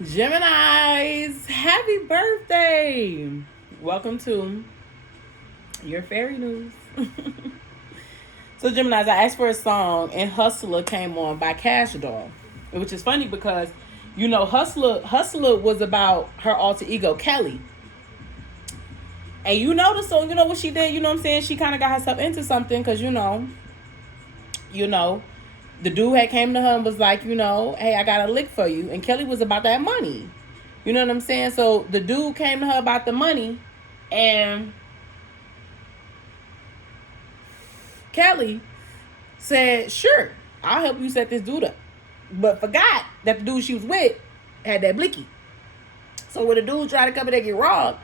Geminis, happy birthday! Welcome to your fairy news. So, Geminis, I asked for a song, and Hustler came on by Cash Doll, which is funny because, Hustler was about her alter ego, Kelly. And the song, what she did, what I'm saying? She kind of got herself into something because, the dude had came to her and was like, hey, I got a lick for you. And Kelly was about that money. You know what I'm saying? So the dude came to her about the money, and Kelly said, sure, I'll help you set this dude up. But forgot that the dude she was with had that blicky. So when the dude tried to come in and get robbed,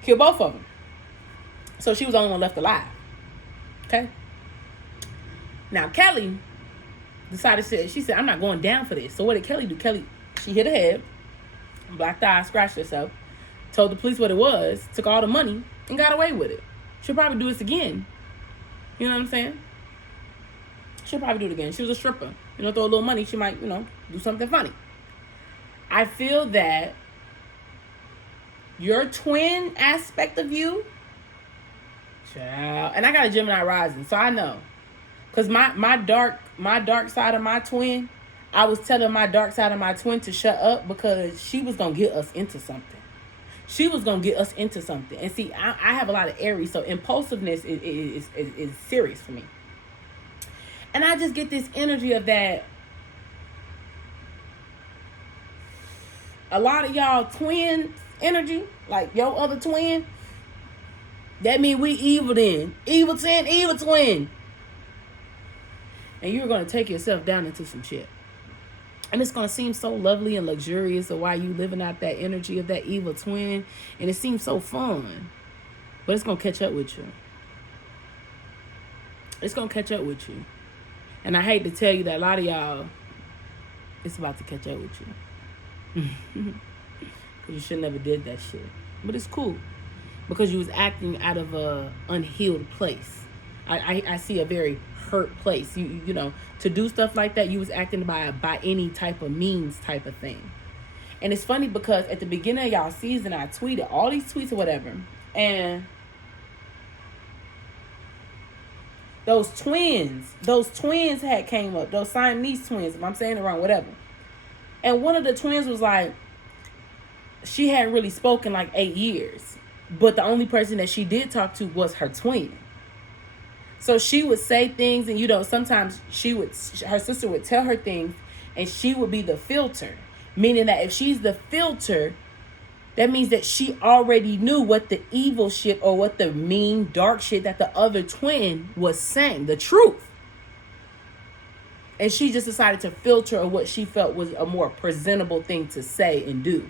killed both of them. So she was the only one left alive. Okay? Now Kelly she said, I'm not going down for this. So what did Kelly do? She hit her head, black eye, scratched herself, told the police what it was, took all the money, and got away with it. She'll probably do this again. You know what I'm saying? She'll probably do it again. She was a stripper. Throw a little money, she might, do something funny. I feel that your twin aspect of you, child, and I got a Gemini rising, so I know. Because my dark side of my twin, I was telling my dark side of my twin to shut up because she was going to get us into something. She was going to get us into something. And see, I have a lot of Aries, so impulsiveness is serious for me. And I just get this energy of that. A lot of y'all twin energy, like your other twin, that mean we evil then. Evil twin, evil twin. And you're going to take yourself down into some shit. And it's going to seem so lovely and luxurious of why you living out that energy of that evil twin. And it seems so fun. But it's going to catch up with you. It's going to catch up with you. And I hate to tell you that a lot of y'all, it's about to catch up with you. Because you should never did that shit. But it's cool. Because you was acting out of a unhealed place. I see a very hurt place. You to do stuff like that, you was acting by any type of means type of thing. And it's funny because at the beginning of y'all season, I tweeted all these tweets or whatever, and those twins had came up, those Siamese twins, if I'm saying it wrong, whatever. And one of the twins was like, she hadn't really spoken like 8 years, but the only person that she did talk to was her twin. So she would say things, and sometimes her sister would tell her things, and she would be the filter. Meaning that if she's the filter, that means that she already knew what the evil shit or what the mean, dark shit that the other twin was saying, the truth. And she just decided to filter what she felt was a more presentable thing to say and do.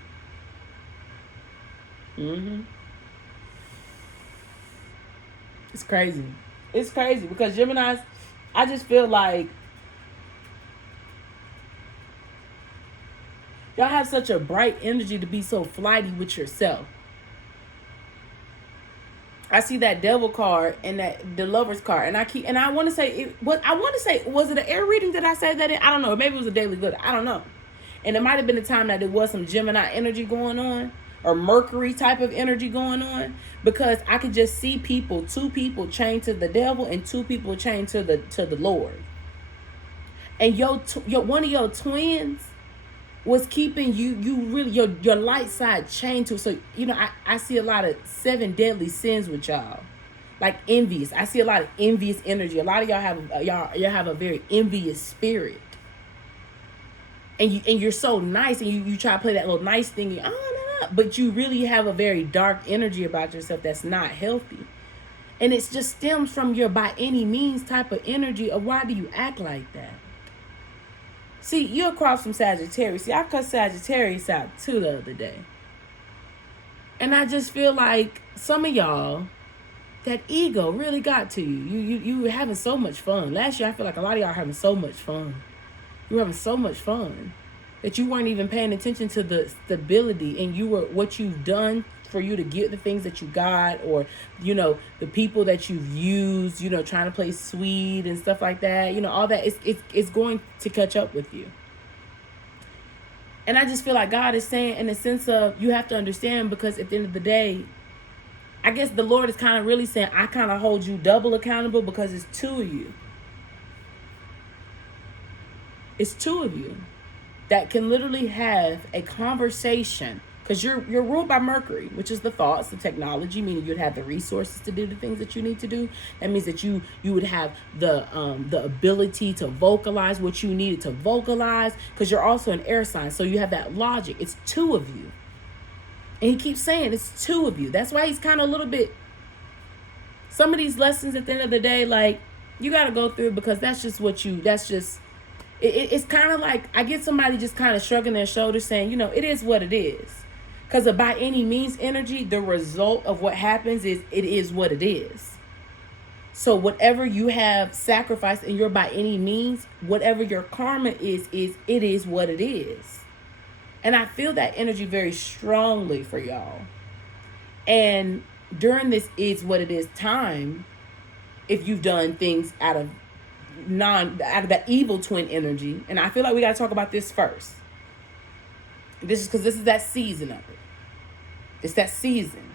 It's crazy. It's crazy because Geminis, I just feel like y'all have such a bright energy to be so flighty with yourself. I see that devil card and the lover's card, and I want to say was it an air reading that I said that in? I don't know. Maybe it was a daily good. I don't know. And it might have been a time that there was some Gemini energy going on, or Mercury type of energy going on, because I could just see two people chained to the devil and two people chained to the Lord. And one of your twins was keeping you really your light side chained to. So I see a lot of 7 deadly sins with y'all, like envious. I see a lot of envious energy. A lot of y'all have a very envious spirit, and you're so nice, and you try to play that little nice thing. But you really have a very dark energy about yourself that's not healthy. And it just stems from your by any means type of energy of why do you act like that? See, you're across from Sagittarius. See, I cut Sagittarius out too the other day. And I just feel like some of y'all, that ego really got to you. You were having so much fun. Last year, I feel like a lot of y'all were having so much fun. You were having so much fun that you weren't even paying attention to the stability, and what you've done for you to get the things that you got, or the people that you've used, trying to play sweet and stuff like that, all that it's going to catch up with you. And I just feel like God is saying, in the sense of, you have to understand, because at the end of the day, I guess the Lord is kind of really saying, I kind of hold you double accountable, because it's two of you. It's two of you that can literally have a conversation, because you're ruled by Mercury, which is the thoughts, the technology, meaning you'd have the resources to do the things that you need to do. That means that you would have the ability to vocalize what you needed to vocalize, because you're also an air sign, so you have that logic. It's two of you, and he keeps saying it's two of you. That's why he's kind of a little bit. Some of these lessons at the end of the day, like, you got to go through, because that's just what you. That's just. It's kind of like, I get somebody just kind of shrugging their shoulders saying, it is what it is. Because of by any means energy, the result of what happens is it is what it is. So whatever you have sacrificed in your by any means, whatever your karma is it is what it is. And I feel that energy very strongly for y'all. And during this is what it is time, if you've done things out of that evil twin energy, and I feel like we got to talk about this first. This is because this is that season of it. It's that season.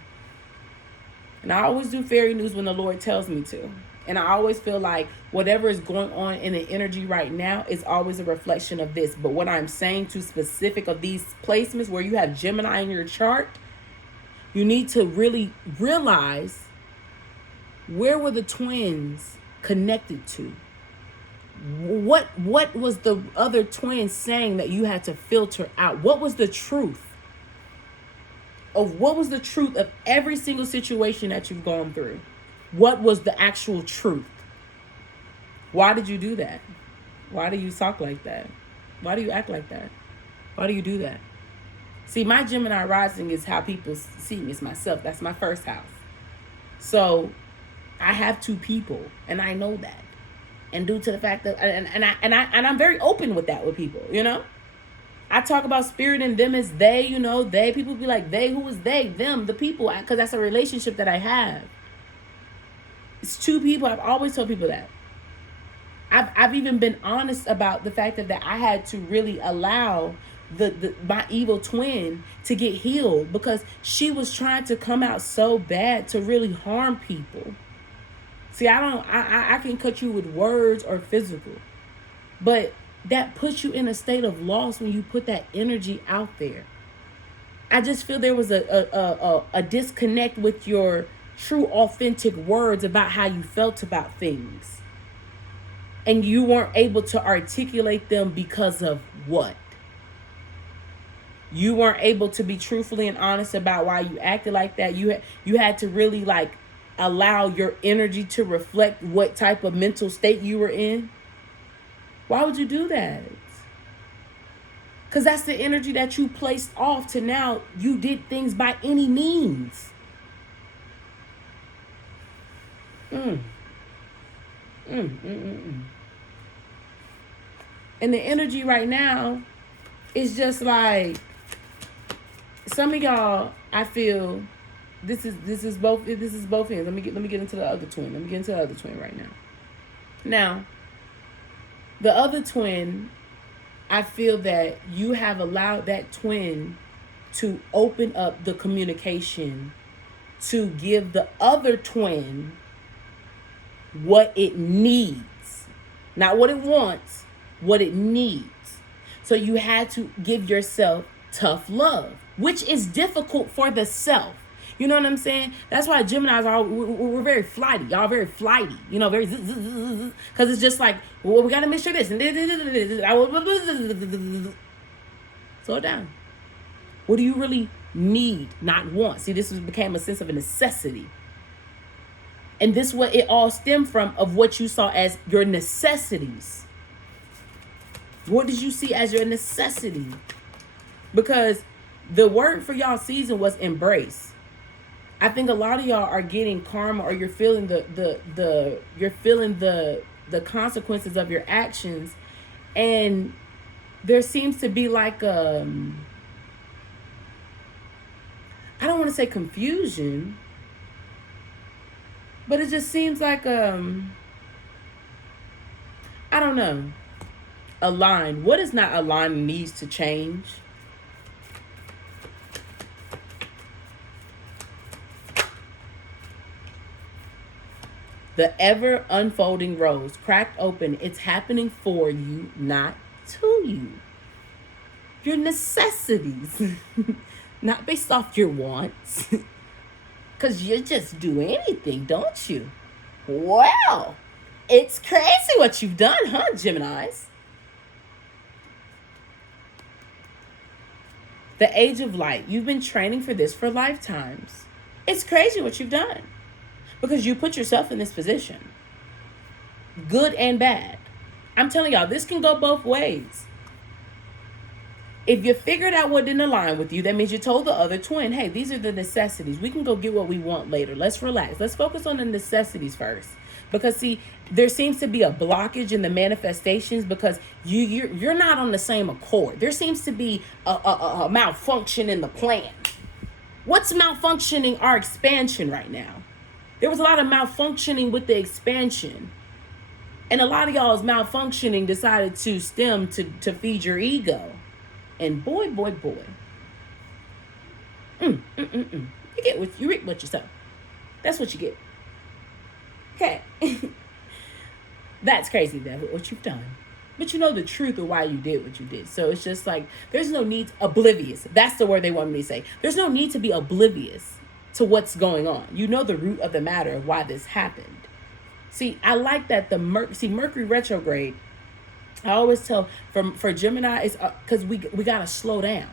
And I always do fairy news when the Lord tells me to. And I always feel like whatever is going on in the energy right now is always a reflection of this. But what I'm saying to specific of these placements where you have Gemini in your chart, you need to really realize, where were the twins connected to? What was the other twin saying that you had to filter out? What was the truth of every single situation that you've gone through? What was the actual truth? Why did you do that? Why do you talk like that? Why do you act like that? Why do you do that? See, my Gemini rising is how people see me. It's myself. That's my first house. So I have two people, and I know that. And due to the fact that, and I'm very open with that with people, I talk about spirit and them as they, they, people be like, they, who is they, them, the people, because that's a relationship that I have. It's two people. I've always told people that. I've even been honest about the fact that I had to really allow my evil twin to get healed, because she was trying to come out so bad to really harm people. See, I can cut you with words or physical, but that puts you in a state of loss when you put that energy out there. I just feel there was a disconnect with your true, authentic words about how you felt about things. And you weren't able to articulate them because of what? You weren't able to be truthfully and honest about why you acted like that. You had to really allow your energy to reflect what type of mental state you were in. Why would you do that? Because that's the energy that you placed off to now you did things by any means. And the energy right now is just like, some of y'all, I feel, this is both ends. Let me get into the other twin. Let me get into the other twin right now. Now, the other twin, I feel that you have allowed that twin to open up the communication to give the other twin what it needs. Not what it wants, what it needs. So you had to give yourself tough love, which is difficult for the self. You know what I'm saying? That's why Geminis are, we're very flighty. Y'all very flighty. Very because it's just like, well, we got to make sure this. Slow down. What do you really need, not want? See, this became a sense of a necessity. And this is what it all stemmed from, of what you saw as your necessities. What did you see as your necessity? Because the word for y'all season was embrace. I think a lot of y'all are getting karma, or you're feeling the consequences of your actions, and there seems to be like I don't want to say confusion, but it just seems like I don't know, aligned. What is not aligned needs to change. The ever unfolding rose, cracked open. It's happening for you, not to you. Your necessities, not based off your wants. Because you just do anything, don't you? Well, it's crazy what you've done, huh, Geminis? The age of light. You've been training for this for lifetimes. It's crazy what you've done. Because you put yourself in this position. Good and bad. I'm telling y'all, this can go both ways. If you figured out what didn't align with you, that means you told the other twin, hey, these are the necessities. We can go get what we want later. Let's relax. Let's focus on the necessities first. Because, see, there seems to be a blockage in the manifestations because you're not on the same accord. There seems to be a malfunction in the plan. What's malfunctioning our expansion right now? There was a lot of malfunctioning with the expansion. And a lot of y'all's malfunctioning decided to stem to feed your ego. And boy. You get what you reap what you sow. That's what you get. Okay. That's crazy, that what you've done. But you know the truth of why you did what you did. So it's just like, there's no need, oblivious. That's the word they want me to say. There's no need to be oblivious to what's going on. You know the root of the matter of why this happened. See, I like that Mercury retrograde, I always tell for Gemini, it's because we got to slow down.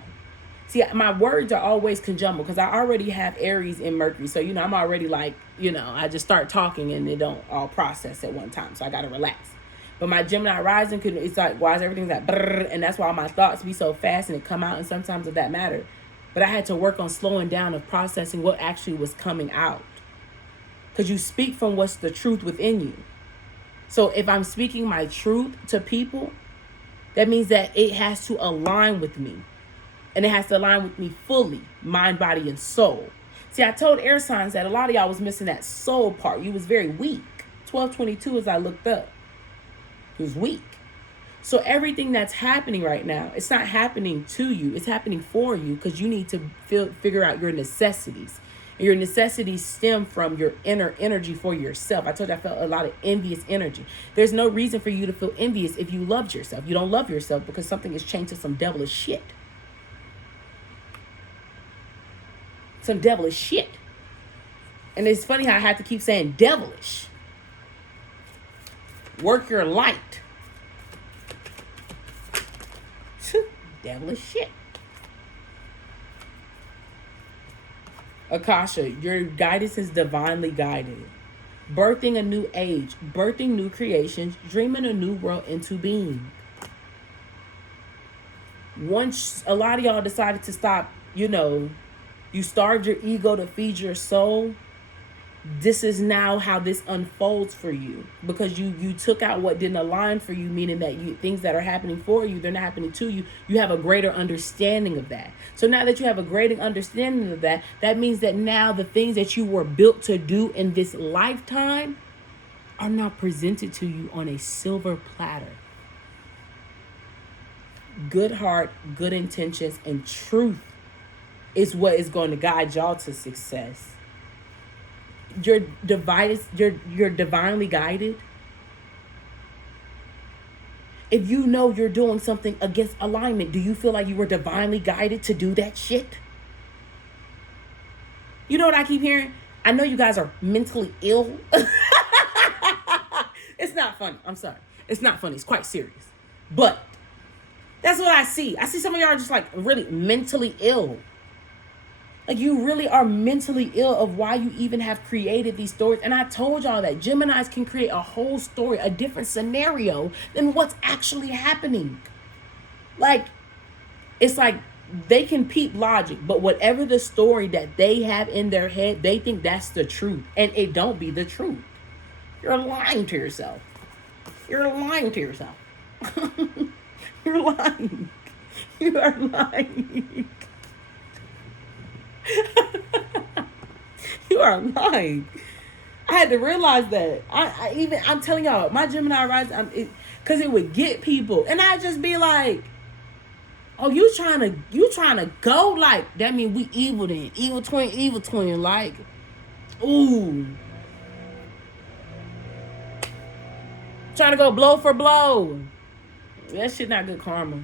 See, my words are always conjumbled because I already have Aries in Mercury. So, I'm already like, I just start talking and it don't all process at one time. So I got to relax. But my Gemini rising, it's like, why is everything like, brrr, and that's why my thoughts be so fast and it come out. And sometimes of that matter. But I had to work on slowing down of processing what actually was coming out. Because you speak from what's the truth within you. So if I'm speaking my truth to people, that means that it has to align with me. And it has to align with me fully, mind, body, and soul. See, I told air signs that a lot of y'all was missing that soul part. You was very weak. 1222 as I looked up. It was weak. So everything that's happening right now, it's not happening to you. It's happening for you because you need to figure out your necessities. And your necessities stem from your inner energy for yourself. I told you I felt a lot of envious energy. There's no reason for you to feel envious if you loved yourself. You don't love yourself because something has changed to some devilish shit. Some devilish shit. And it's funny how I have to keep saying devilish. Work your light. Devilish shit. Akasha, your guidance is divinely guided. Birthing a new age, birthing new creations, dreaming a new world into being. Once a lot of y'all decided to stop, you starved your ego to feed your soul. This is now how this unfolds for you because you took out what didn't align for you, meaning that things that are happening for you, they're not happening to you. You have a greater understanding of that. So now that you have a greater understanding of that, that means that now the things that you were built to do in this lifetime are now presented to you on a silver platter. Good heart, good intentions, and truth is what is going to guide y'all to success. You're divinely guided. If you know you're doing something against alignment, do you feel like you were divinely guided to do that shit? You know what I keep hearing? I know you guys are mentally ill. It's not funny. I'm sorry. It's not funny. It's quite serious. But that's what I see. I see some of y'all are just like really mentally ill. Like you really are mentally ill of why you even have created these stories. And I told y'all that Geminis can create a whole story, a different scenario than what's actually happening. Like, it's like they can peep logic, but whatever the story that they have in their head, they think that's the truth. And it don't be the truth. You're lying to yourself. You're lying to yourself. You're lying. You are lying. You are lying. I had to realize that. I'm telling y'all, my Gemini rising, because it would get people, and I'd just be like, "Oh, you trying to go like that? Mean we evil then? Evil twin, like, ooh." Trying to go blow for blow. That shit not good karma.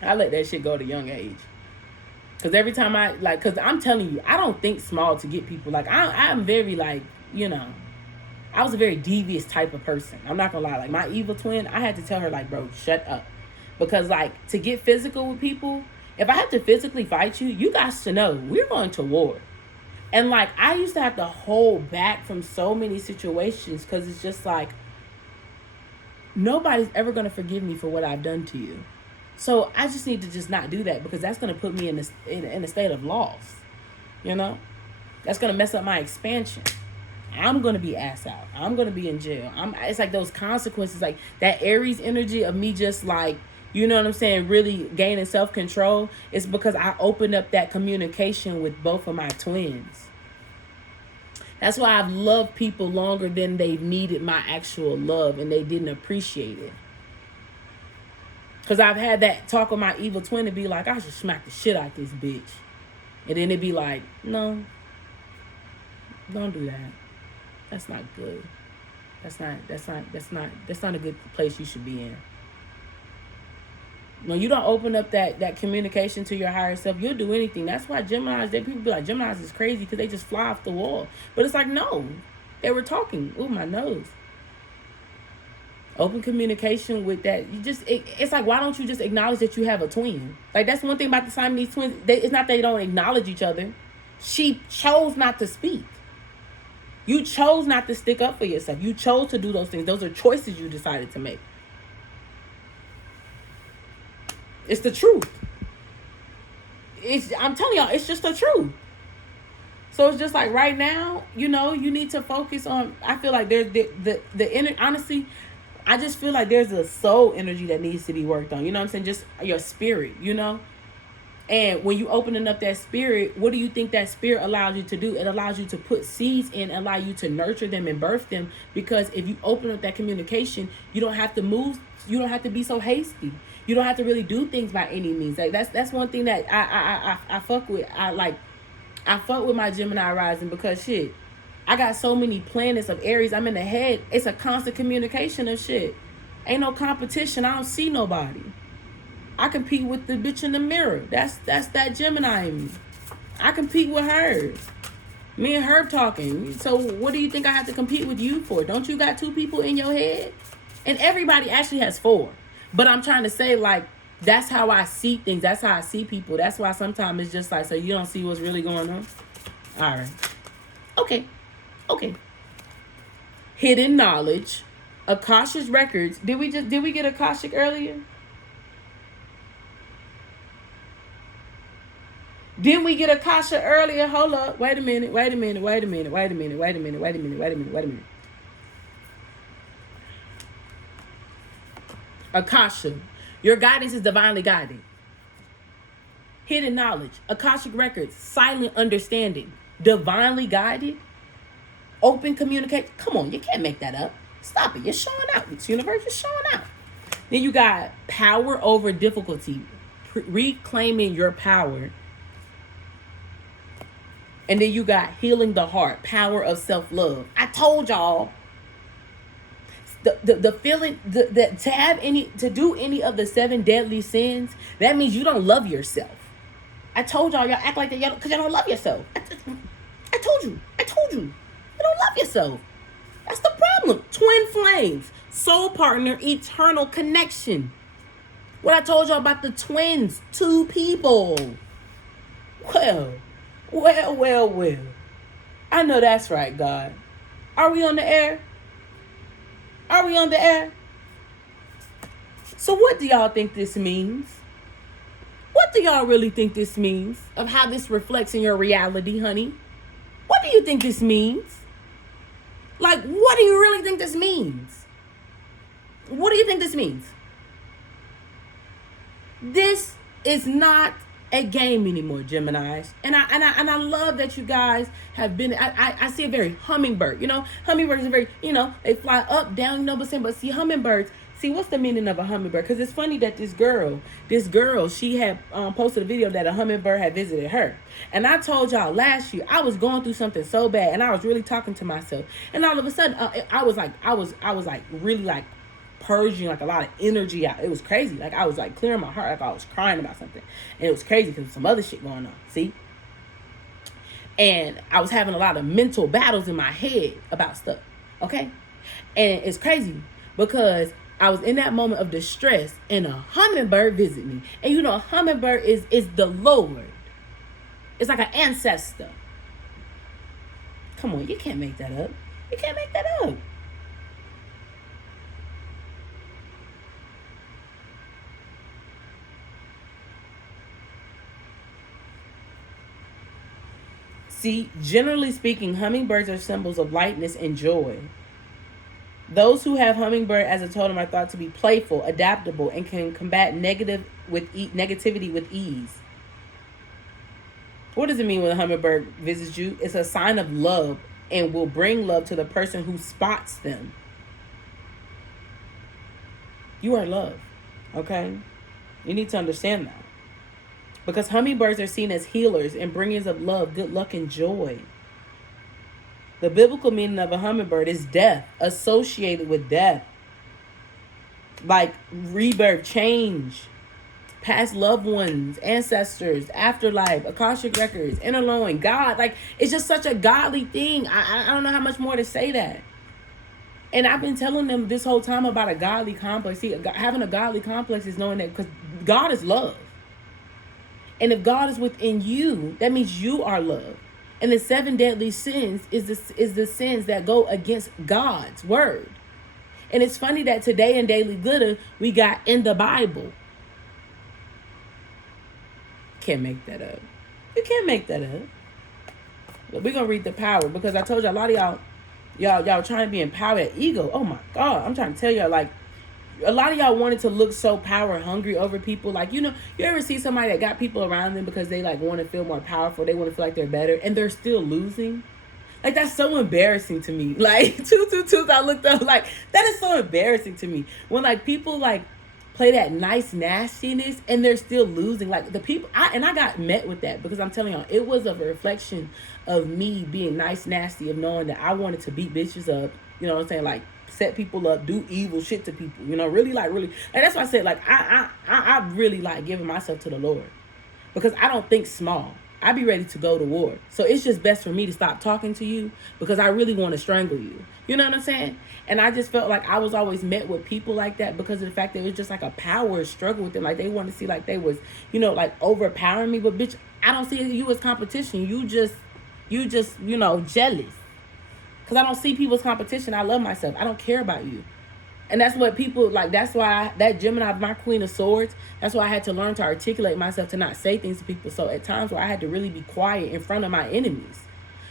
I let that shit go at a young age. Because every time because I'm telling you, I don't think small to get people. Like, I'm very, like, I was a very devious type of person. I'm not going to lie. Like, my evil twin, I had to tell her, like, bro, shut up. Because, like, to get physical with people, if I have to physically fight you, you guys to know, we're going to war. And, like, I used to have to hold back from so many situations because it's just, like, nobody's ever going to forgive me for what I've done to you. So I just need to just not do that because that's going to put me in a state of loss. That's going to mess up my expansion. I'm going to be ass out. I'm going to be in jail. It's like those consequences, like that Aries energy of me just like, you know what I'm saying, really gaining self-control. It's because I opened up that communication with both of my twins. That's why I've loved people longer than they've needed my actual love and they didn't appreciate it. Because I've had that talk with my evil twin to be like, I should smack the shit out this bitch. And then it'd be like, no, don't do that. That's not good. That's not a good place you should be in. When you don't open up that communication to your higher self, you'll do anything. That's why people be like, Geminis is crazy because they just fly off the wall. But it's like, no, they were talking. Ooh, my nose. Open communication with that. It's like, why don't you just acknowledge that you have a twin? Like, that's one thing about the Siamese twins. It's not that they don't acknowledge each other. She chose not to speak. You chose not to stick up for yourself. You chose to do those things. Those are choices you decided to make. It's the truth. I'm telling y'all, it's just the truth. So it's just like right now, you need to focus on, I feel like there's the inner, honestly, I just feel like there's a soul energy that needs to be worked on. You know what I'm saying? Just your spirit, And when you opening up that spirit, what do you think that spirit allows you to do? It allows you to put seeds in, allow you to nurture them and birth them. Because if you open up that communication, you don't have to move. You don't have to be so hasty. You don't have to really do things by any means. Like that's one thing that I fuck with. I fuck with my Gemini rising because shit, I got so many planets of Aries. I'm in the head. It's a constant communication of shit. Ain't no competition. I don't see nobody. I compete with the bitch in the mirror. That's that Gemini in me. I compete with her. Me and her talking. So what do you think I have to compete with you for? Don't you got 2 people in your head? And everybody actually has 4. But I'm trying to say, like, that's how I see things. That's how I see people. That's why sometimes it's just like, so you don't see what's really going on? All right. Okay. Hidden knowledge. Akashic records. Did we get Akashic earlier? Didn't we get Akasha earlier? Hold up. Wait a minute. Akasha. Your guidance is divinely guided. Hidden knowledge. Akashic records. Silent understanding. Divinely guided. Open communication. Come on, you can't make that up. Stop it. You're showing out. It's universe. You're showing out. Then you got power over difficulty. Reclaiming your power. And then you got healing the heart, power of self-love. I told y'all, the feeling that to do any of the 7 deadly sins, that means you don't love yourself. I told y'all act like that because y'all don't love yourself. I told you, you don't love yourself. That's the problem. Twin flames, soul partner, eternal connection. What I told y'all about the twins, 2 people. Well. I know that's right, God. Are we on the air? So what do y'all think this means? What do y'all really think this means of how this reflects in your reality, honey? What do you think this means? Like, what do you really think this means? What do you think this means? This is not a game anymore, Geminis. And I love that you guys have been, I see a very hummingbird, hummingbirds are very, they fly up, down, but see hummingbirds See, what's the meaning of a hummingbird? Because it's funny that this girl, she had posted a video that a hummingbird had visited her. And I told y'all last year, I was going through something so bad, and I was really talking to myself. And all of a sudden, I was like really like purging like a lot of energy out. It was crazy. Like I was like clearing my heart, like I was crying about something. And it was crazy because some other shit going on. See? And I was having a lot of mental battles in my head about stuff. Okay? And it's crazy because I was in that moment of distress and a hummingbird visited me. And you know, a hummingbird is the Lord. It's like an ancestor. Come on, you can't make that up. You can't make that up. See, generally speaking, hummingbirds are symbols of lightness and joy. Those who have hummingbird as a totem are thought to be playful, adaptable, and can combat negativity with ease. What does it mean when a hummingbird visits you? It's a sign of love and will bring love to the person who spots them. You are loved, okay? You need to understand that. Because hummingbirds are seen as healers and bringers of love, good luck, and joy. The biblical meaning of a hummingbird is death, associated with death. Like rebirth, change, past loved ones, ancestors, afterlife, Akashic records, inner knowing, God. Like, it's just such a godly thing. I don't know how much more to say that. And I've been telling them this whole time about a godly complex. See, having a godly complex is knowing that because God is love. And if God is within you, that means you are love. And the 7 deadly sins is the sins that go against God's word. And it's funny that today in Daily Glitter, we got in the Bible. Can't make that up. You can't make that up. But we're going to read the power because I told you a lot of y'all trying to be empowered. Ego. Oh my God. I'm trying to tell y'all, like, a lot of y'all wanted to look so power hungry over people. Like, you know, you ever see somebody that got people around them because they like want to feel more powerful. They want to feel like they're better and they're still losing. Like, that's so embarrassing to me. Like, I looked up, like, that is so embarrassing to me. When like people like play that nice nastiness and they're still losing. Like the people, I got met with that because I'm telling y'all, it was a reflection of me being nice nasty, of knowing that I wanted to beat bitches up. You know what I'm saying? Like, set people up, do evil shit to people, you know, really, like, that's why I said, like, I really like giving myself to the Lord because I don't think small. I be ready to go to war. So it's just best for me to stop talking to you because I really want to strangle you. You know what I'm saying? And I just felt like I was always met with people like that because of the fact that it was just like a power struggle with them. Like, they wanted to see like they was, you know, like overpowering me. But bitch, I don't see you as competition. You just, you know, jealous. Because I don't see people as competition. I love myself. I don't care about you. And that's what people, like, that's why that Gemini, my Queen of Swords, that's why I had to learn to articulate myself to not say things to people. So at times where I had to really be quiet in front of my enemies.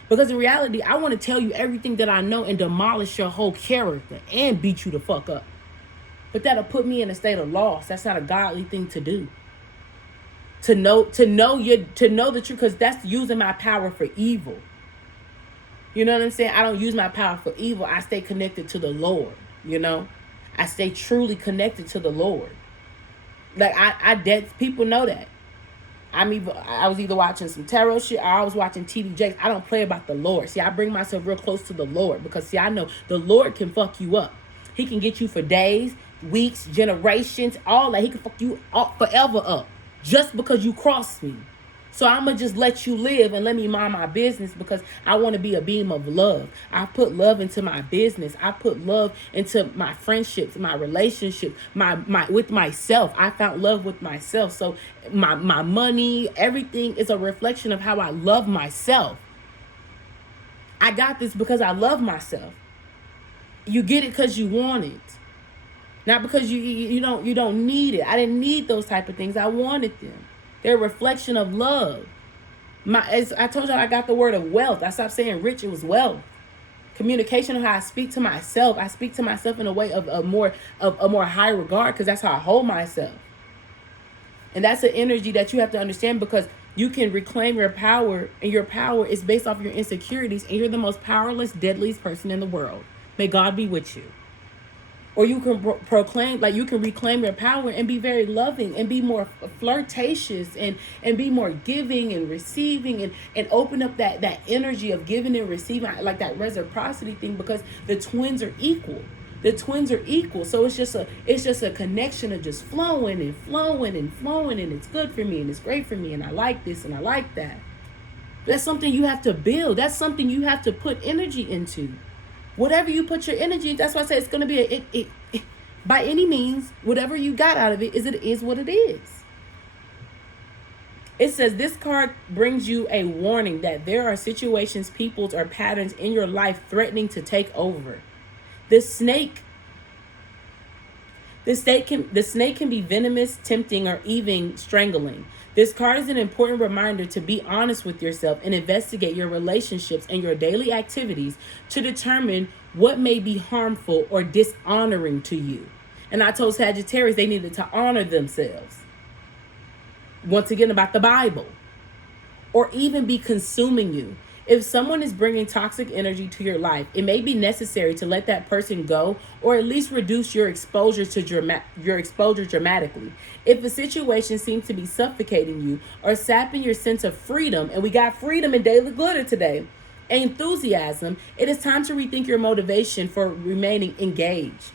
Because in reality, I want to tell you everything that I know and demolish your whole character and beat you the fuck up. But that'll put me in a state of loss. That's not a godly thing to do. To know the truth, because that's using my power for evil. You know what I'm saying? I don't use my power for evil. I stay connected to the Lord, you know? I stay truly connected to the Lord. Like, people know that. I was either watching some tarot shit or I was watching TD Jakes. I don't play about the Lord. See, I bring myself real close to the Lord because, see, I know the Lord can fuck you up. He can get you for days, weeks, generations, all that. He can fuck you up forever up just because you crossed me. So I'm going to just let you live and let me mind my business because I want to be a beam of love. I put love into my business. I put love into my friendships, my relationships, my with myself. I found love with myself. So my money, everything is a reflection of how I love myself. I got this because I love myself. You get it because you want it. Not because you don't need it. I didn't need those type of things. I wanted them. They're a reflection of love. As I told you, I got the word of wealth. I stopped saying rich, it was wealth. Communication of how I speak to myself. I speak to myself in a way of a more high regard because that's how I hold myself. And that's an energy that you have to understand because you can reclaim your power, and your power is based off your insecurities, and you're the most powerless, deadliest person in the world. May God be with you. Or you can proclaim, like you can reclaim your power and be very loving and be more flirtatious and be more giving and receiving and open up that energy of giving and receiving, like that reciprocity thing, because the twins are equal. The twins are equal. So it's just a connection of just flowing and flowing and flowing, and it's good for me and it's great for me and I like this and I like that. That's something you have to build. That's something you have to put energy into. Whatever you put your energy in, that's why I say it's going to be by any means, whatever you got out of it is what it is. It says this card brings you a warning that there are situations, peoples, or patterns in your life threatening to take over. The snake can be venomous, tempting, or even strangling. This card is an important reminder to be honest with yourself and investigate your relationships and your daily activities to determine what may be harmful or dishonoring to you. And I told Sagittarius they needed to honor themselves. Once again, about the Bible. Or even be consuming you. If someone is bringing toxic energy to your life, it may be necessary to let that person go, or at least reduce your exposure dramatically. If a situation seems to be suffocating you or sapping your sense of freedom, and we got freedom in Daily Glitter today, and enthusiasm, it is time to rethink your motivation for remaining engaged.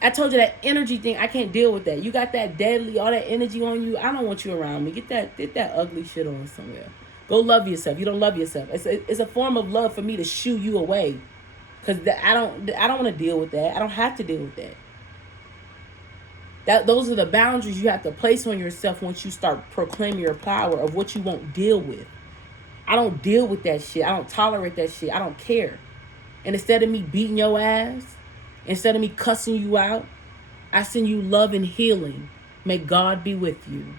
I told you that energy thing, I can't deal with that. You got that deadly, all that energy on you. I don't want you around me. Get that ugly shit on somewhere. Go love yourself. You don't love yourself. It's a form of love for me to shoo you away, because I don't want to deal with that. I don't have to deal with that. Those are the boundaries you have to place on yourself once you start proclaiming your power of what you won't deal with. I don't deal with that shit. I don't tolerate that shit. I don't care. And instead of me beating your ass, instead of me cussing you out, I send you love and healing. May God be with you.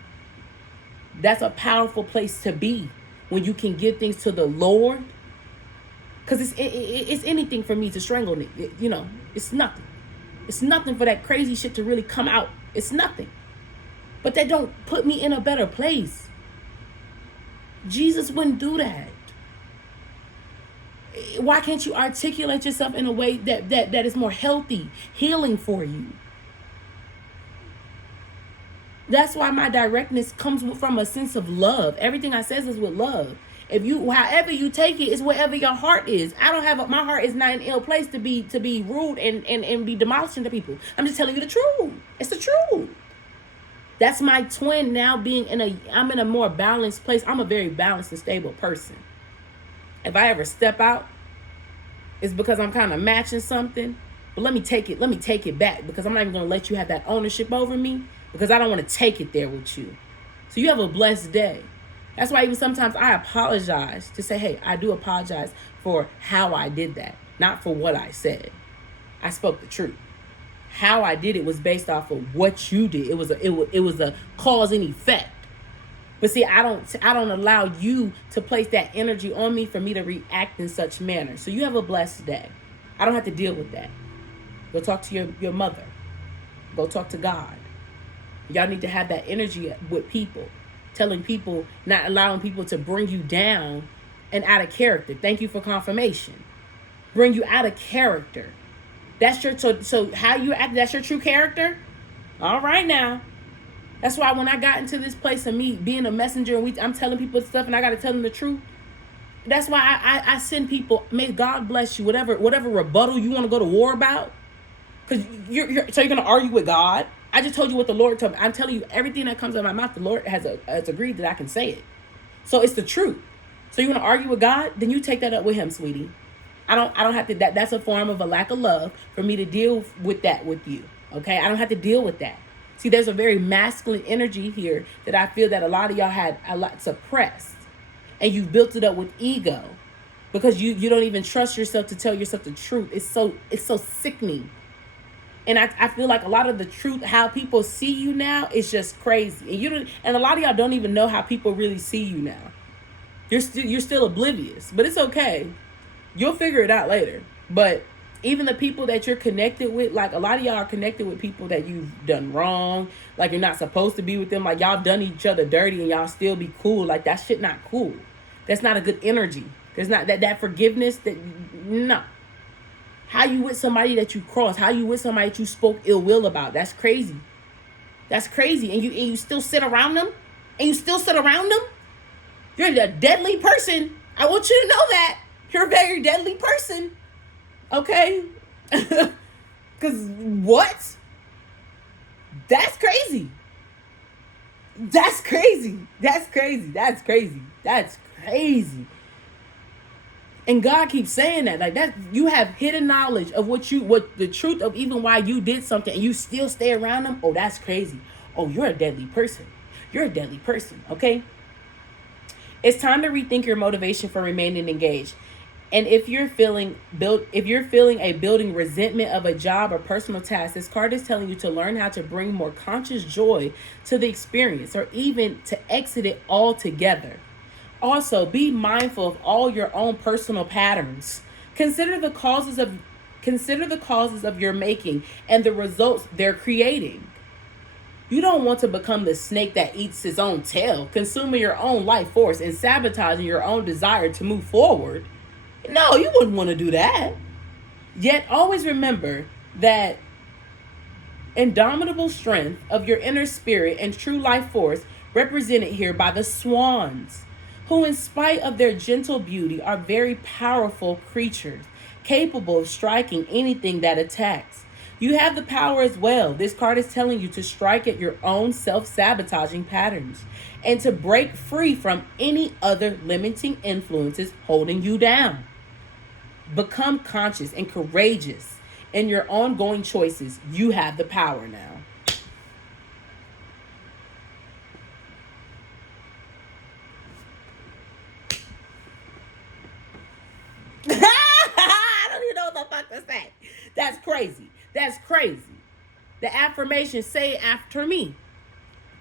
That's a powerful place to be. When you can give things to the Lord, because it's anything for me to strangle me. It's nothing. It's nothing for that crazy shit to really come out. It's nothing. But that don't put me in a better place. Jesus wouldn't do that. Why can't you articulate yourself in a way that is more healthy, healing for you? That's why my directness comes from a sense of love. Everything I says is with love. However you take it, is wherever your heart is. My heart is not an ill place to be rude and be demolishing to people. I'm just telling you the truth. It's the truth. That's my twin now I'm in a more balanced place. I'm a very balanced and stable person. If I ever step out, it's because I'm kind of matching something. But let me take it back, because I'm not even going to let you have that ownership over me, because I don't want to take it there with you. So you have a blessed day. That's why even sometimes I apologize to say, hey, I do apologize for how I did that, not for what I said. I spoke the truth. How I did it was based off of what you did. It was a cause and effect. But see, I don't allow you to place that energy on me for me to react in such manner. So you have a blessed day. I don't have to deal with that. Go talk to your mother. Go talk to God. Y'all need to have that energy with people. Telling people, not allowing people to bring you down and out of character. Thank you for confirmation. Bring you out of character. So how you act, that's your true character? All right now. That's why when I got into this place of me being a messenger and I'm telling people stuff and I got to tell them the truth. That's why I send people, may God bless you, whatever rebuttal you want to go to war about. Because you're going to argue with God. I just told you what the Lord told me. I'm telling you everything that comes out of my mouth, the Lord has agreed that I can say it. So it's the truth. So you're going to argue with God? Then you take that up with him, sweetie. I don't have to, that's a form of a lack of love for me to deal with that with you. Okay? I don't have to deal with that. See, there's a very masculine energy here that I feel that a lot of y'all had a lot suppressed. And you've built it up with ego. Because you don't even trust yourself to tell yourself the truth. It's so sickening. And I feel like a lot of the truth, how people see you now, is just crazy. And a lot of y'all don't even know how people really see you now. You're still oblivious, but it's okay. You'll figure it out later. But even the people that you're connected with, like a lot of y'all are connected with people that you've done wrong. Like you're not supposed to be with them. Like y'all done each other dirty and y'all still be cool. Like that shit not cool. That's not a good energy. There's not that forgiveness no. How you with somebody that you crossed? How you with somebody that you spoke ill will about? That's crazy. That's crazy. And you still sit around them? And you still sit around them? You're a deadly person. I want you to know that. You're a very deadly person. Okay? Because what? That's crazy. That's crazy. That's crazy. That's crazy. That's crazy. And God keeps saying that. Like that, you have hidden knowledge of what the truth of even why you did something and you still stay around them. Oh, that's crazy. Oh, you're a deadly person. You're a deadly person. Okay? It's time to rethink your motivation for remaining engaged. And if you're feeling a building resentment of a job or personal task, this card is telling you to learn how to bring more conscious joy to the experience, or even to exit it altogether. Also, be mindful of all your own personal patterns. Consider the causes of your making and the results they're creating. You don't want to become the snake that eats its own tail, consuming your own life force and sabotaging your own desire to move forward. No, you wouldn't want to do that. Yet always remember that indomitable strength of your inner spirit and true life force, represented here by the swans, who in spite of their gentle beauty are very powerful creatures, capable of striking anything that attacks. You have the power as well. This card is telling you to strike at your own self-sabotaging patterns and to break free from any other limiting influences holding you down. Become conscious and courageous in your ongoing choices. You have the power now. I don't even know what the fuck to say. That's crazy. That's crazy. The affirmation, say it after me.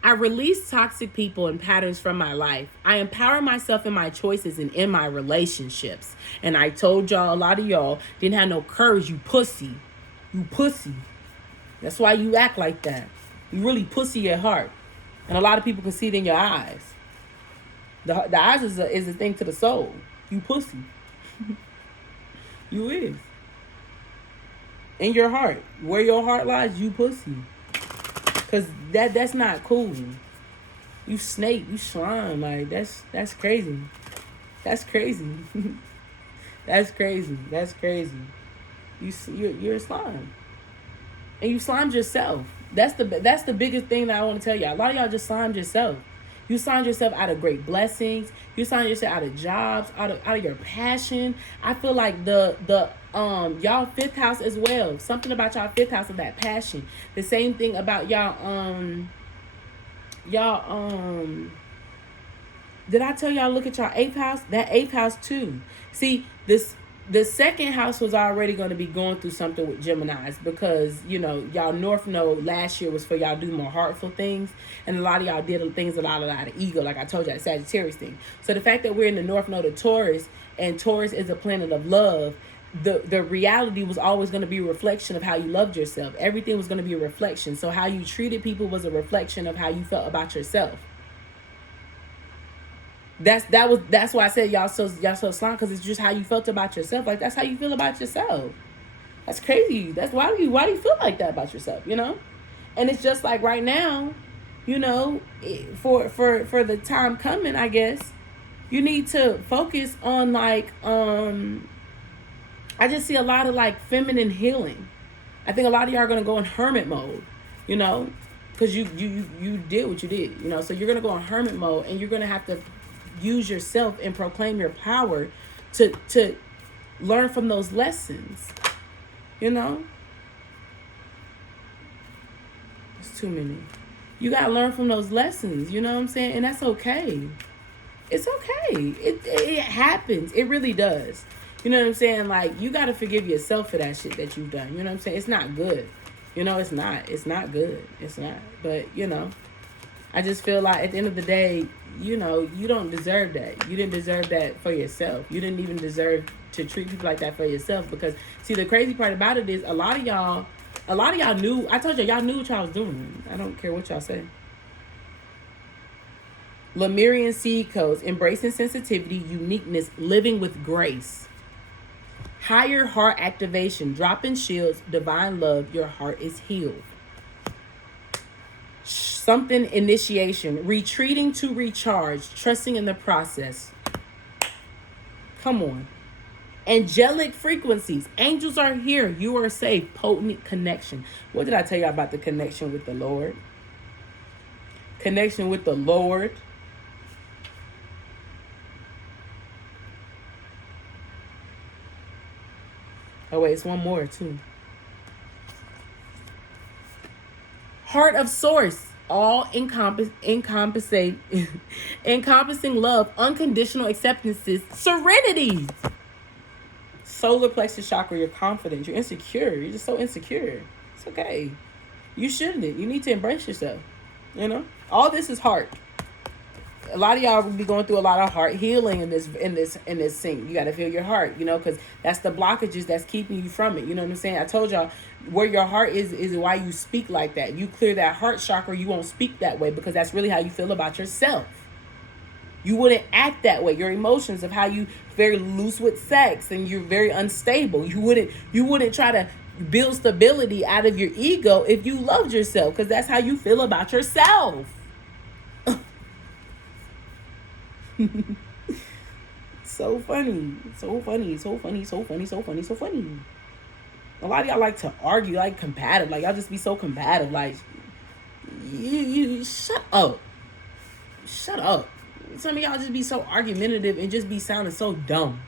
I release toxic people and patterns from my life. I empower myself in my choices and in my relationships. And I told y'all, a lot of y'all didn't have no courage, you pussy. You pussy. That's why you act like that. You really pussy at heart. And a lot of people can see it in your eyes. The eyes is a thing to the soul. You pussy. You is. In your heart. Where your heart lies, you pussy. Because that's not cool. You snake, you slime. Like, that's crazy. That's crazy. That's crazy. That's crazy. You're a slime. And you slimed yourself. That's the biggest thing that I want to tell y'all. A lot of y'all just slimed yourself. You signed yourself out of great blessings. You signed yourself out of jobs, out of your passion. I feel like the y'all fifth house as well. Something about y'all fifth house of that passion. The same thing about y'all did I tell y'all look at y'all eighth house? That eighth house too. See, the second house was already going to be going through something with Geminis because, you know, y'all North Node last year was for y'all to do more heartful things. And a lot of y'all did things a lot of ego, like I told y'all, the Sagittarius thing. So the fact that we're in the North Node of Taurus, and Taurus is a planet of love, the reality was always going to be a reflection of how you loved yourself. Everything was going to be a reflection. So how you treated people was a reflection of how you felt about yourself. That's why I said y'all so slime, because it's just how you felt about yourself. Like, that's how you feel about yourself. That's crazy. That's why do you feel like that about yourself, you know? And it's just like right now, you know, for the time coming, I guess, you need to focus on like I just see a lot of like feminine healing. I think a lot of y'all are gonna go in hermit mode, you know, because you did what you did, you know. So you're gonna go in hermit mode, and you're gonna have to use yourself and proclaim your power to learn from those lessons, you know. It's too many. You gotta learn from those lessons, you know what I'm saying? And that's okay. It's okay. It happens. It really does. You know what I'm saying? Like, you gotta forgive yourself for that shit that you've done. You know what I'm saying? It's not good. You know, it's not good. It's not. But, you know, I just feel like at the end of the day, you know, you don't deserve that. You didn't deserve that for yourself. You didn't even deserve to treat people like that for yourself. Because, see, the crazy part about it is a lot of y'all knew. I told y'all knew what y'all was doing. I don't care what y'all say. Lemurian seed codes, embracing sensitivity, uniqueness, living with grace. Higher heart activation, dropping shields, divine love, your heart is healed. Something initiation, retreating to recharge, trusting in the process. Come on. Angelic frequencies, angels are here. You are safe. Potent connection. What did I tell you about the connection with the Lord? Connection with the Lord. Oh wait, it's one more too. Heart of source, all encompassing love, unconditional acceptances, serenity. Solar plexus chakra, you're confident, you're insecure, you're just so insecure. It's okay. You shouldn't. You need to embrace yourself. You know? All this is heart. A lot of y'all will be going through a lot of heart healing in this sync. You got to feel your heart, you know, because that's the blockages that's keeping you from it. You know what I'm saying? I told y'all where your heart is why you speak like that. You clear that heart chakra, you won't speak that way because that's really how you feel about yourself. You wouldn't act that way. Your emotions of how you very loose with sex and you're very unstable. You wouldn't try to build stability out of your ego if you loved yourself because that's how you feel about yourself. So funny. A lot of y'all like to argue, like combative. Like y'all just be so combative. Like you shut up. Some of y'all just be so argumentative and just be sounding so dumb.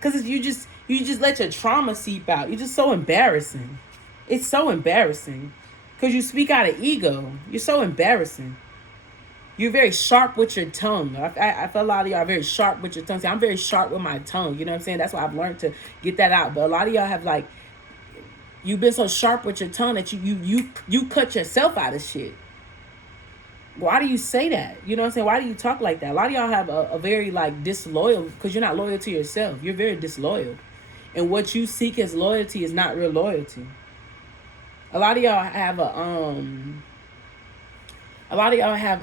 Cause you just let your trauma seep out. You're just so embarrassing. It's so embarrassing. Cause you speak out of ego. You're so embarrassing. You're very sharp with your tongue. I feel a lot of y'all are very sharp with your tongue. See, I'm very sharp with my tongue. You know what I'm saying? That's why I've learned to get that out. But a lot of y'all have like, you've been so sharp with your tongue that you cut yourself out of shit. Why do you say that? You know what I'm saying? Why do you talk like that? A lot of y'all have a very like disloyal, because you're not loyal to yourself. You're very disloyal. And what you seek as loyalty is not real loyalty. A lot of y'all have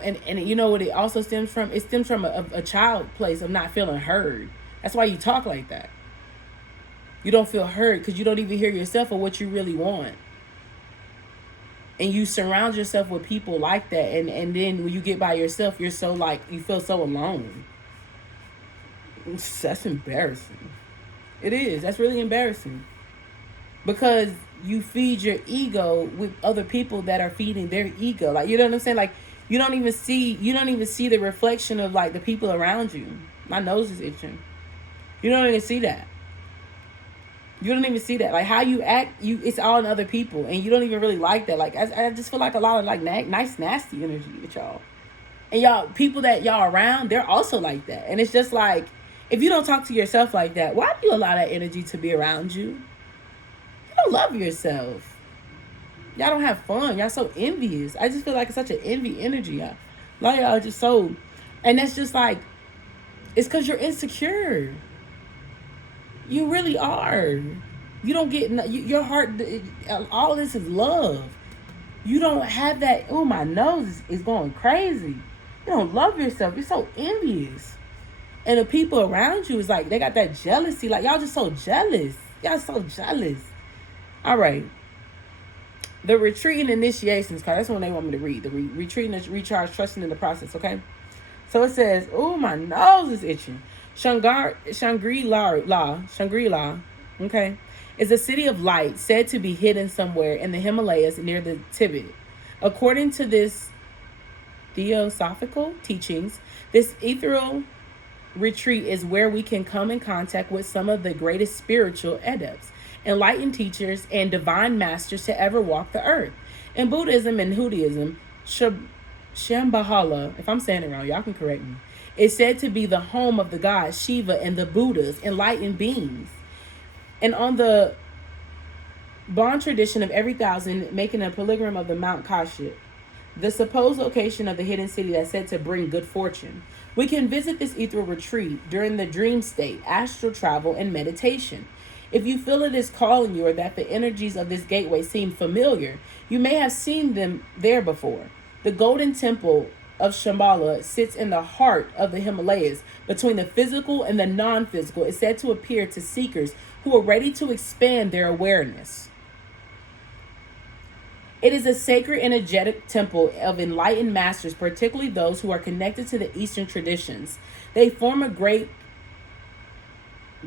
and you know what it also stems from? It stems from a child place of not feeling heard. That's why you talk like that. You don't feel heard because you don't even hear yourself or what you really want. And you surround yourself with people like that. And then when you get by yourself, you're so like, you feel so alone. That's embarrassing. It is. That's really embarrassing. Because you feed your ego with other people that are feeding their ego. Like, you know what I'm saying? Like, you don't even see the reflection of like the people around you. My nose is itching. You don't even see that. You don't even see that. Like how you act, it's all in other people. And you don't even really like that. Like I just feel like a lot of like nice, nasty energy with y'all. And y'all, people that y'all around, they're also like that. And it's just like, if you don't talk to yourself like that, why do you allow that energy to be around you? You don't love yourself. Y'all don't have fun. Y'all so envious. I just feel like it's such an envy energy. Y'all. A lot of y'all are just so, and that's just like, it's because you're insecure. You really are. You don't get, your heart, all this is love. You don't have that, oh, my nose is going crazy. You don't love yourself. You're so envious. And the people around you is like, they got that jealousy. Like, y'all just so jealous. Y'all so jealous. All right. The retreat and initiations card. That's what they want me to read. The retreat and recharge, trusting in the process, okay? So it says, oh, my nose is itching. Shangri-La, okay, is a city of light said to be hidden somewhere in the Himalayas near the Tibet. According to this theosophical teachings, this ethereal retreat is where we can come in contact with some of the greatest spiritual adepts, enlightened teachers, and divine masters to ever walk the earth. In Buddhism and Judaism, Shambhala, if I'm saying it wrong, y'all can correct me, is said to be the home of the gods Shiva and the Buddhas, enlightened beings. And on the Bon tradition of every 1,000 making a pilgrim of the Mount Kaship, the supposed location of the hidden city that's said to bring good fortune. We can visit this ethereal retreat during the dream state, astral travel, and meditation. If you feel it is calling you or that the energies of this gateway seem familiar, you may have seen them there before. The Golden Temple of Shambhala sits in the heart of the Himalayas, between the physical and the non-physical. It's said to appear to seekers who are ready to expand their awareness. It is a sacred, energetic temple of enlightened masters, particularly those who are connected to the Eastern traditions. They form a great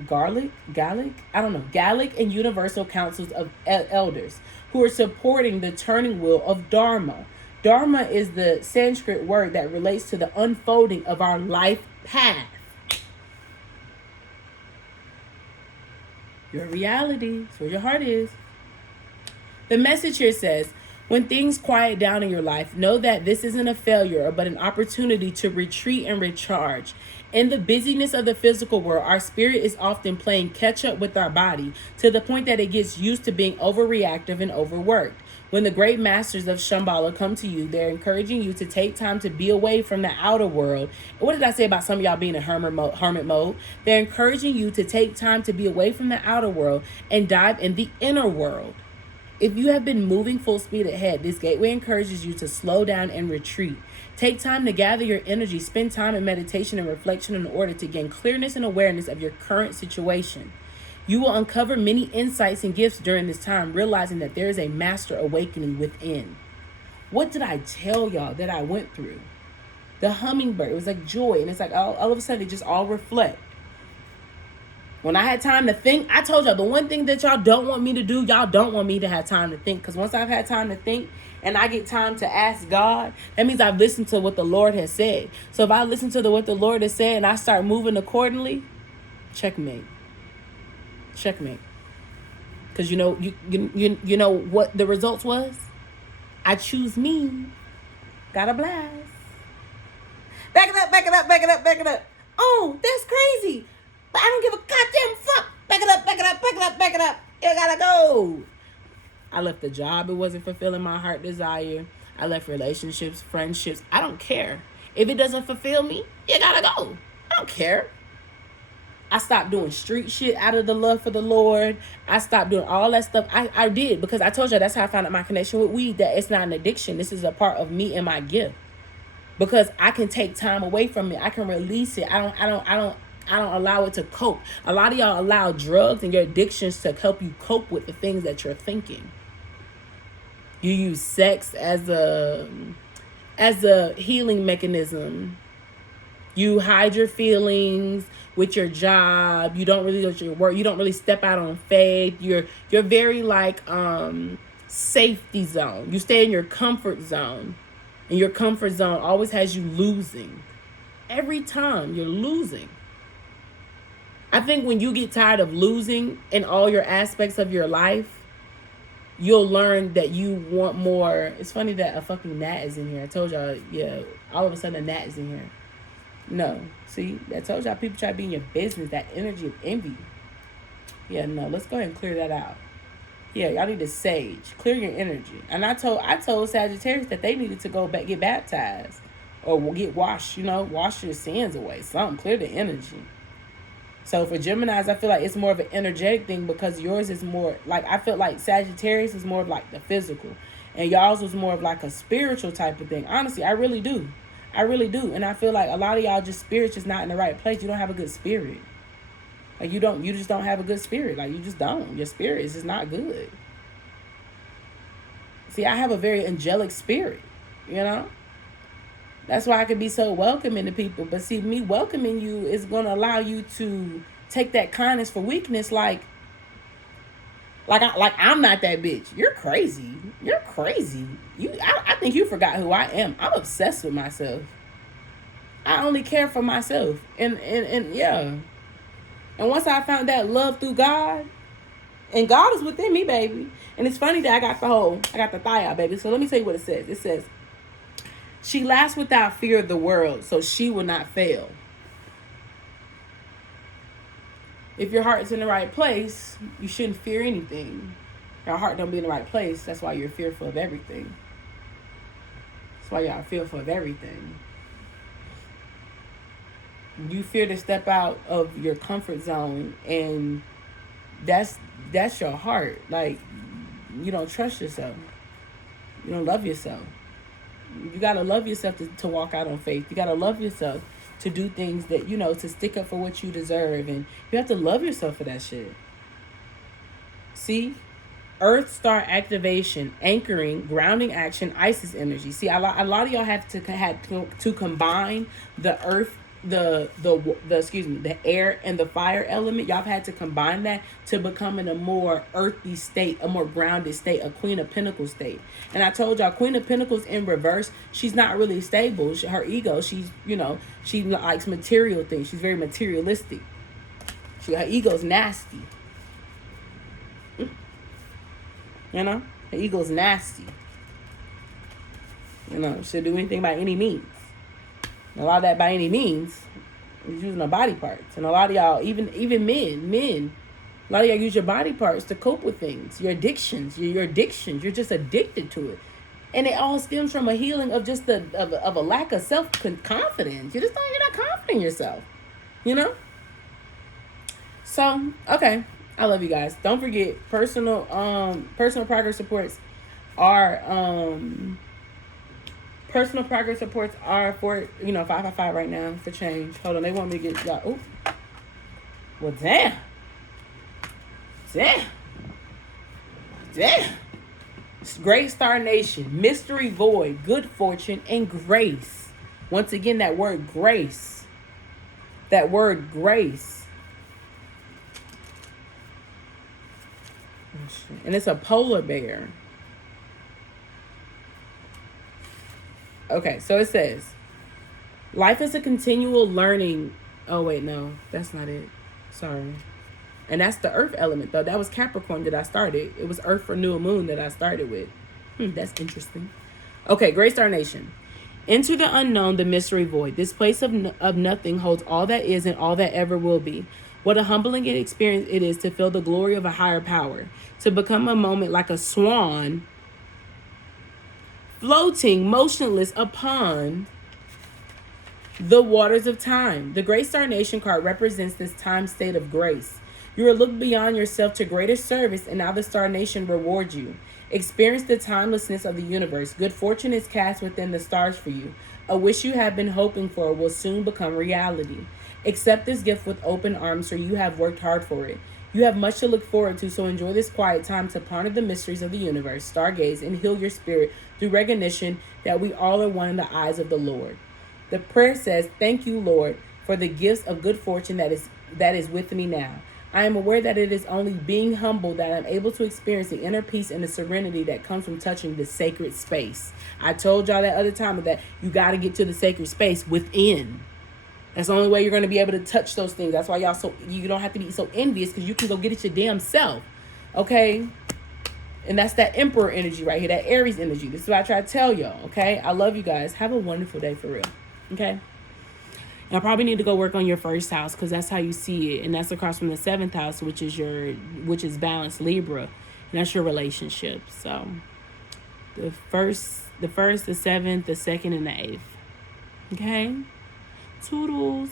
Gallic and universal councils of elders who are supporting the turning wheel of Dharma. Dharma is the Sanskrit word that relates to the unfolding of our life path. Your reality is where your heart is. The message here says, when things quiet down in your life, know that this isn't a failure, but an opportunity to retreat and recharge. In the busyness of the physical world, our spirit is often playing catch up with our body to the point that it gets used to being overreactive and overworked. When the great masters of Shambhala come to you, they're encouraging you to take time to be away from the outer world. What did I say about some of y'all being in hermit mode? They're encouraging you to take time to be away from the outer world and dive in the inner world. If you have been moving full speed ahead, this gateway encourages you to slow down and retreat. Take time to gather your energy. Spend time in meditation and reflection in order to gain clearness and awareness of your current situation. You will uncover many insights and gifts during this time, realizing that there is a master awakening within. What did I tell y'all that I went through? The hummingbird, it was like joy, and it's like all of a sudden it just all reflect. When I had time to think, I told y'all the one thing that y'all don't want me to do, y'all don't want me to have time to think. Because once I've had time to think and I get time to ask God, that means I've listened to what the Lord has said. So if I listen to what the Lord has said and I start moving accordingly, checkmate. Checkmate. Because you know what the results was? I choose me. Got a blast. Back it up, back it up, back it up, back it up. Oh, that's crazy. But I don't give a goddamn fuck. Back it up, back it up, back it up, back it up. You gotta go. I left the job. It wasn't fulfilling my heart desire. I left relationships, friendships. I don't care. If it doesn't fulfill me, you gotta go. I don't care. I stopped doing street shit out of the love for the Lord. I stopped doing all that stuff. I did because I told you that's how I found out my connection with weed, that it's not an addiction. This is a part of me and my gift. Because I can take time away from it. I can release it. I don't allow it to cope. A lot of y'all allow drugs and your addictions to help you cope with the things that you're thinking. You use sex as a healing mechanism. You hide your feelings with your job. You don't really go to your work. You don't really step out on faith. You're very like safety zone. You stay in your comfort zone. And your comfort zone always has you losing. Every time you're losing. I think when you get tired of losing in all your aspects of your life, you'll learn that you want more. It's funny that a fucking gnat is in here. I told y'all, yeah, all of a sudden a gnat is in here. No, see, I told y'all people try to be in your business, that energy of envy. Yeah, no, let's go ahead and clear that out. Yeah, y'all need to sage, clear your energy. And I told Sagittarius that they needed to go back, get baptized or get washed, wash your sins away. Something, clear the energy. So for Geminis, I feel like it's more of an energetic thing because yours is more like, I feel like Sagittarius is more of like the physical and y'all's was more of like a spiritual type of thing. Honestly, I really do. And I feel like a lot of y'all just spirit's just not in the right place. You don't have a good spirit. Like you just don't have a good spirit. Like you just don't. Your spirit is just not good. See, I have a very angelic spirit, That's why I can be so welcoming to people. But see, me welcoming you is going to allow you to take that kindness for weakness. Like I'm not that bitch. You're crazy. I think you forgot who I am. I'm obsessed with myself. I only care for myself. And yeah. And once I found that love through God, and God is within me, baby. And it's funny that I got the thigh out, baby. So let me tell you what it says. It says, she laughs without fear of the world, so she will not fail. If your heart's in the right place, you shouldn't fear anything. Your heart don't be in the right place. That's why you're fearful of everything. That's why y'all are fearful of everything. You fear to step out of your comfort zone, and that's your heart. Like, you don't trust yourself. You don't love yourself. You got to love yourself to walk out on faith. You got to love yourself to do things that, to stick up for what you deserve. And you have to love yourself for that shit. See? Earth star activation, anchoring, grounding action, Isis energy. See, a lot of y'all have to combine the earth, the air and the fire element. Y'all have had to combine that to become in a more earthy state, a more grounded state, a Queen of Pentacles state. And I told y'all, Queen of Pentacles in reverse, she's not really stable. Her ego, she likes material things. She's very materialistic. Her ego's nasty. You know, her ego's nasty. You know, she'll do anything by any means. And a lot of that by any means is using her body parts. And a lot of y'all, even men, a lot of y'all use your body parts to cope with things. Your addictions, your addictions. You're just addicted to it. And it all stems from a healing of just of a lack of self-confidence. You're not confident in yourself. You know? So, okay. I love you guys. Don't forget, personal progress reports are for 555 right now for change. Hold on, they want me to get y'all. Oh, well, damn. Great Star Nation, mystery void, good fortune, and grace. Once again, that word grace. And it's a polar bear. Okay, so it says, life is a continual learning. Oh, wait, no, that's not it. Sorry. And that's the earth element, though. That was Capricorn that I started. It was Earth for New Moon that I started with. That's interesting. Okay, Great Star Nation. Into the unknown, the mystery void. This place of nothing holds all that is and all that ever will be. What a humbling experience it is to feel the glory of a higher power. To become a moment like a swan floating motionless upon the waters of time. The Great Star Nation card represents this time state of grace. You are looked beyond yourself to greater service, and now the Star Nation rewards you. Experience the timelessness of the universe. Good fortune is cast within the stars for you. A wish you have been hoping for will soon become reality. Accept this gift with open arms, for you have worked hard for it. You have much to look forward to, so enjoy this quiet time to ponder the mysteries of the universe, stargaze, and heal your spirit through recognition that we all are one in the eyes of the Lord. The prayer says, thank you, Lord, for the gifts of good fortune that is with me now. I am aware that it is only being humble that I'm able to experience the inner peace and the serenity that comes from touching this sacred space. I told y'all that other time that you got to get to the sacred space within. That's the only way you're going to be able to touch those things. That's why you don't have to be so envious, because you can go get it your damn self. Okay? And that's that Emperor energy right here, that Aries energy. This is what I try to tell y'all. Okay? I love you guys. Have a wonderful day for real. Okay? And I probably need to go work on your first house, because that's how you see it. And that's across from the 7th house, which is balanced Libra. And that's your relationship. So the first, the 7th, the 2nd, and the 8th. Okay? Toodles.